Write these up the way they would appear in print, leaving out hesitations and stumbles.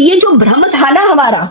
ये जो भ्रम था ना हमारा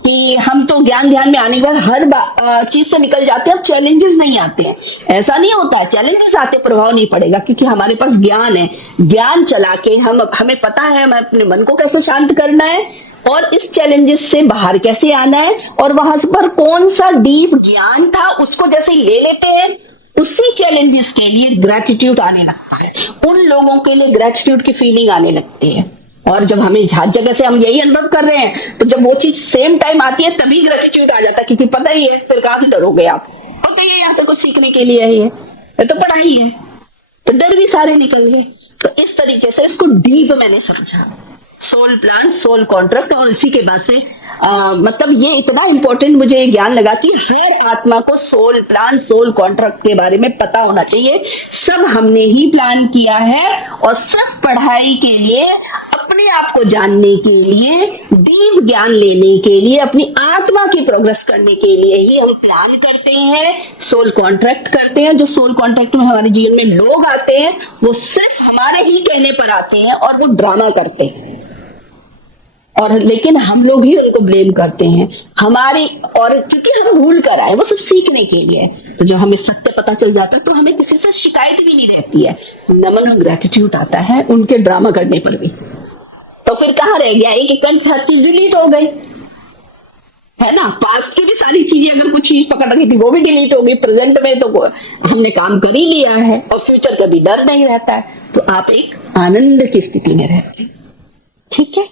कि हम तो ज्ञान ध्यान में आने के बाद हर चीज से निकल जाते हैं, अब चैलेंजेस नहीं आते हैं, ऐसा नहीं होता है। चैलेंजेस आते, प्रभाव नहीं पड़ेगा, क्योंकि हमारे पास ज्ञान है। ज्ञान चला के हमें पता है हमें अपने मन को कैसे शांत करना है और इस चैलेंजेस से बाहर कैसे आना है, और वहां पर कौन सा डीप ज्ञान था उसको जैसे ही ले लेते हैं, उसी चैलेंजेस के लिए ग्रेटिट्यूड आने लगता है, उन लोगों के लिए ग्रेटिट्यूड की फीलिंग आने लगती है। और जब हमें हर जगह से हम यही अनुभव कर रहे हैं, तो जब वो चीज सेम टाइम आती है तभी ग्रेटिट्यूड आ जाता है, क्योंकि पता ही है, फिर कहां से डरोगे आप, और तो ये यहाँ से कुछ सीखने के लिए ही है, ये तो पढ़ाई है, तो डर भी सारे निकल गए। तो इस तरीके से इसको डीप मैंने समझा, सोल प्लान, सोल कॉन्ट्रैक्ट, और इसी के बाद से मतलब ये इतना इंपॉर्टेंट मुझे ज्ञान लगा कि हर आत्मा को सोल प्लान, सोल कॉन्ट्रैक्ट के बारे में पता होना चाहिए। सब हमने ही प्लान किया है, और सब पढ़ाई के लिए, अपने आप को जानने के लिए, डीप ज्ञान लेने के लिए, अपनी आत्मा की प्रोग्रेस करने के लिए ही हम प्लान करते हैं, सोल कॉन्ट्रैक्ट करते हैं। जो सोल कॉन्ट्रैक्ट में हमारे जीवन में लोग आते हैं, वो सिर्फ हमारे ही कहने पर आते हैं और वो ड्रामा करते हैं, और लेकिन हम लोग ही उनको ब्लेम करते हैं हमारी, और क्योंकि हम भूल कर आए, वो सब सीखने के लिए। तो जब हमें सत्य पता चल जाता है तो हमें किसी से शिकायत भी नहीं रहती है, नमन और ग्रेटिट्यूड आता है उनके ड्रामा करने पर भी। तो फिर कहाँ रह गया, एक एक से हर चीज डिलीट हो गई, है ना। पास्ट की भी सारी चीजें अगर कुछ चीज पकड़ रखी थी वो भी डिलीट हो गई, प्रेजेंट में तो हमने काम कर ही लिया है, और फ्यूचर का भी डर नहीं रहता है, तो आप एक आनंद की स्थिति में रहते हैं। ठीक है।